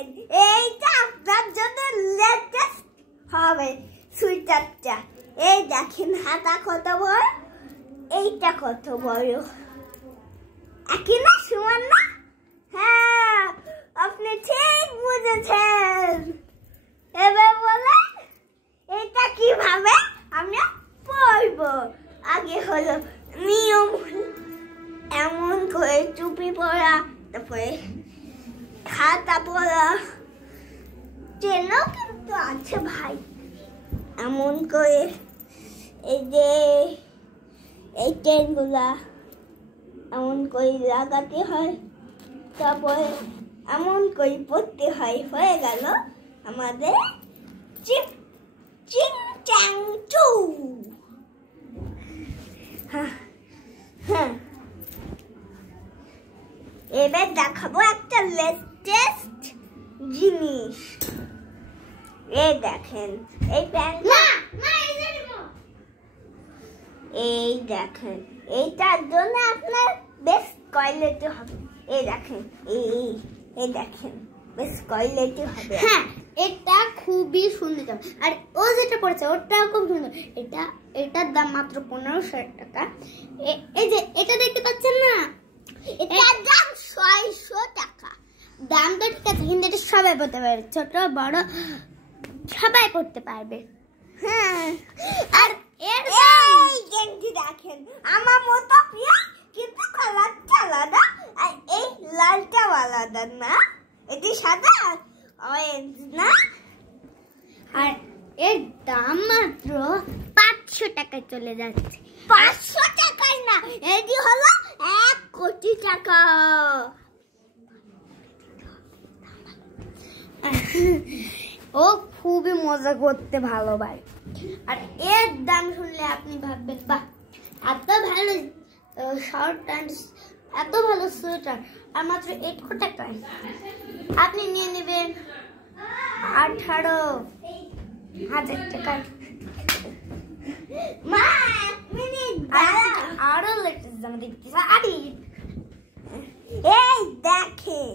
দেখেন এইটা আপনার জন্য লেটেস্ট হবে সুইটারটা। এই দেখেন হাতা কত বড়, এইটা কত বড়, একই না, সমান না? হ্যাঁ, আপনি ঠিক বুঝেছেন। এবার বলেন এটা কিভাবে আমরা পরবো। আগে হলো নিয়ম, এমন করে টুপি পরা, তারপরে খাতা পরা, চেনও কিন্তু আছে ভাই। এমন করে এই যে এই চেনগুলা এমন করে লাগাতে হয়, তারপরে এমন করে পড়তে হয়। হয়ে গেল আমাদের চিং চ্যাং চু। হ্যাঁ, এবার দেখাবো একটা লেটেস্ট জিনিস। এই দেখেন এই প্যান্ট, এই দেখেন এইটার জন্য আপনার বেশ কোয়ালিটি হবে। এই দেখেন এই দেখেন বেশ কোয়ালিটি হবে। হ্যাঁ, এটা খুবই সুন্দর। আর ও যেটা পড়েছে ওটাও খুব সুন্দর। এটার দাম মাত্র 1500 টাকা। এই যে এটা দেখতে পাচ্ছেন না, এটার দাম 600 টাকা। দামটা ঠিক আছে, কিন্তু এটা সবাই পড়তে পারবে, ছোট বড় সবাই পড়তে পারবে। হ্যাঁ, আর এর এই গেঞ্জি দেখেন আমার মতো প্রিয়, কিন্তু কালারটা আলাদা, আর এই লালটা আলাদা না, এটি সাদা অরেঞ্জ না। আর এর দাম মাত্র 500 টাকায় চলে যাচ্ছে। 500 টাকায় না, এটি হলো 1 কোটি টাকা। ও খুবই মজা করতে ভালোবাসে। আর এর দাম শুনলে আপনি ভাববেন বাহ, এত ভালো শার্ট প্যান্ট, এত ভালো সোয়েটার, আর মাত্র 8 টাকায় আপনি নিয়ে নেবেন 18,000 টাকায়। মা এক মিনিট আরো লেটেস্ট জামা দেখতে পারি। এই দেখেন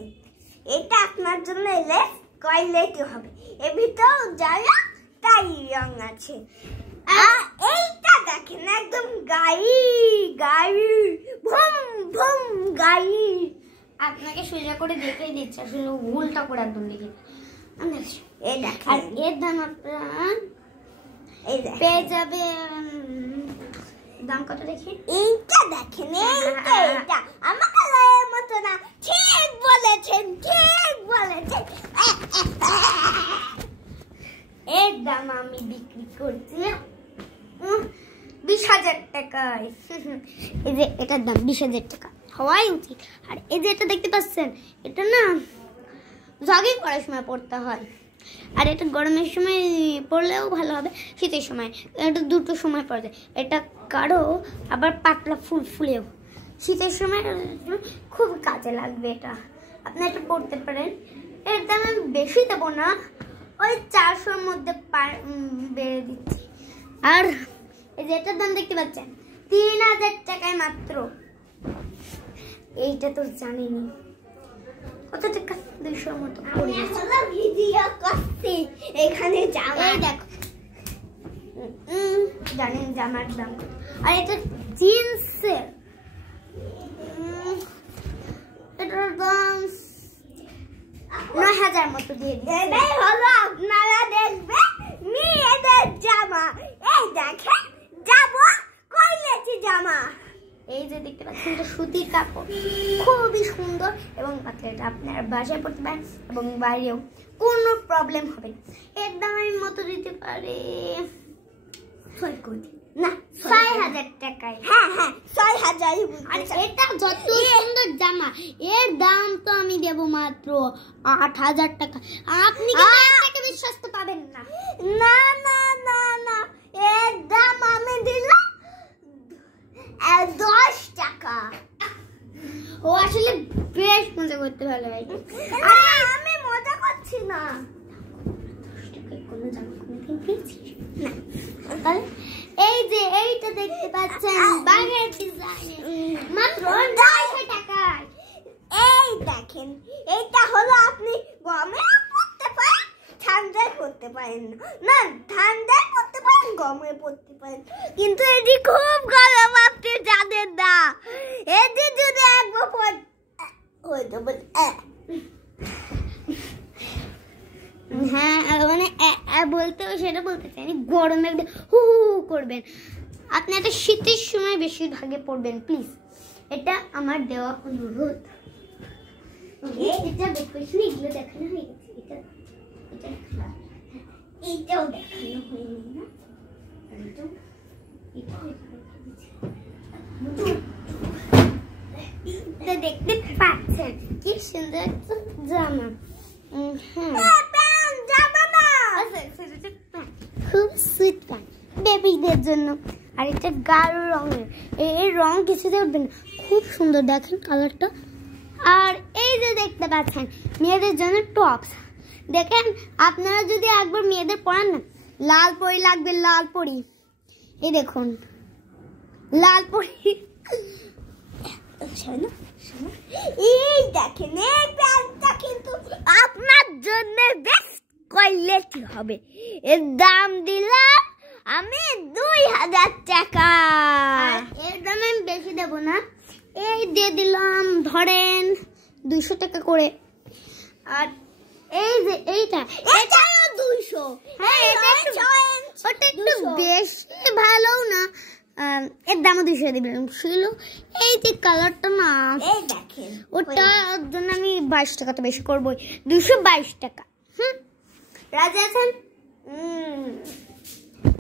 এটা আপনার জন্য লেস কোয়ালিটি হবে। এর ভিতর যারা তাই রং আছে। আর এইটা দেখেন একদম গাড়ি গাড়ি ভুম ভুম গাড়ি। আপনাকে সোজা করে দেখাই দিচ্ছে, আসলে উল্টা করে একদম দেখে। এই আর দেখেন এর দাম আপনার এই পেয়ে যাবে, দাম কত দেখি? এইটা দেখেন এইটা আমার কালারের মতো না। ঠিক বলেছেন, ঠিক বলেছেন। এর দাম আমি বিক্রি করছি 20,000 টাকায়। এই যে এটার দাম 20,000 টাকা হওয়াই উচিত। আর এই যে এটা দেখতে পাচ্ছেন, এটা না জগিং করার সময় পড়তে হয়। আর এটা গরমের সময় পড়লেও ভালো হবে, শীতের সময়, এটা দুটো সময় পড়া যায়। এটা কারো আবার পাতলা ফুলেও শীতের সময় খুব কাজে লাগবে। এটা আপনি এটা পড়তে পারেন। এর দাম আমি বেশি দেবো না, ওই 400-র মধ্যে বেড়ে দিচ্ছি। আর এই যে এটার দাম দেখতে পাচ্ছেন 3,000 টাকায় মাত্র। এইটা তো জানেনি কত টাকা, 200-র মতো পড়ে গেছে। ভিডিও করছি এখানে জামা দেখো, জানেন জামার দাম কত। আর এটা জিন্সের, এটার দাম 9,000 মতো দিয়ে দিই। এটাই হলো আপনারা দেখবেন মেয়েদের জামা। এই দেখেন জামা কোয়ালিটি জামা। এই যে দেখতে পাচ্ছেন এটা সুতির কাপড়, খুবই সুন্দর এবং এটা আপনার বাসায় পড়তে পারেন এবং বাইরেও কোনো প্রবলেম হবে না। এর দাম আমি মতো দিতে পারি 6 কোটি না 6,000 টাকায়। হ্যাঁ হ্যাঁ 6,000। আর এটা যত সুন্দর জামা, এর দাম তো আমি দেব মাত্র 8,000 টাকা। আপনি কি এটাকে বিশ্বাস তো পাবেন না? না না না না, এর দাম আমি দিলাম 10 টাকা। ও আসলে বেশ মজা করতে ভালো লাগে। আরে আমি মজা করছি না। কোনো জামা কোনদিন পেয়েছিস না? তাহলে এই যে এইটা দেখতে পাচ্ছেন বাঘের ডিজাইন, মাত্র 900 টাকায়। এই দেখেন এইটা হলো আপনি গরমে পারেন না, ঠান্ডায় পড়তে পারেন, গরমে পড়তে পারেন, কিন্তু এটি খুব গরম আপনি জানেন না। এটি যদি একবার হয়তো হ্যাঁ মানে বলতে সেটা বলতে চাই গরমে হু হু করবেন। আপনি একটা শীতের সময় বেশিরভাগে পড়বেন প্লিজ, এটা আমার দেওয়া অনুরোধ। এটা দেখবেন এগুলো দেখানো হয়ে গেছে, এইটাও দেখানো হয়নি না। দেখতে পাচ্ছেন কি সুন্দর একটা জামা। খুব সুইট প্যান্ট বেবিদের জন্য, আর এটা গাঢ় রঙের, এর রং কিছুতে উঠবে না, খুব সুন্দর দেখেন কালারটা। আর এই যে দেখতে পাচ্ছেন মেয়েদের জন্য টপস, দেখেন আপনারা যদি একবার মেয়েদের পরান না, লাল পরি লাগবে, লাল পরি, এই দেখুন লাল পরি। এই দেখেন এই প্যান্টটা কিন্তু আপনার জন্য বেস্ট করলে কি হবে, এর দাম দিলাম আমি 2000 টাকা। এর দাম আমি বেশি দেব না, এই দিয়ে দিলাম ধরেন 200 টাকা করে। আর এই যে এইটা, এটাও 200। হ্যাঁ এটা ওটা একটু বেশি ভালো না, এর দামও 200 দিলাম ছিল। এই যে কালারটা না, এই দেখেন ওটার জন্য আমি 22 টাকা তো বেশি করবো, 222 টাকা। রাজি আছেন?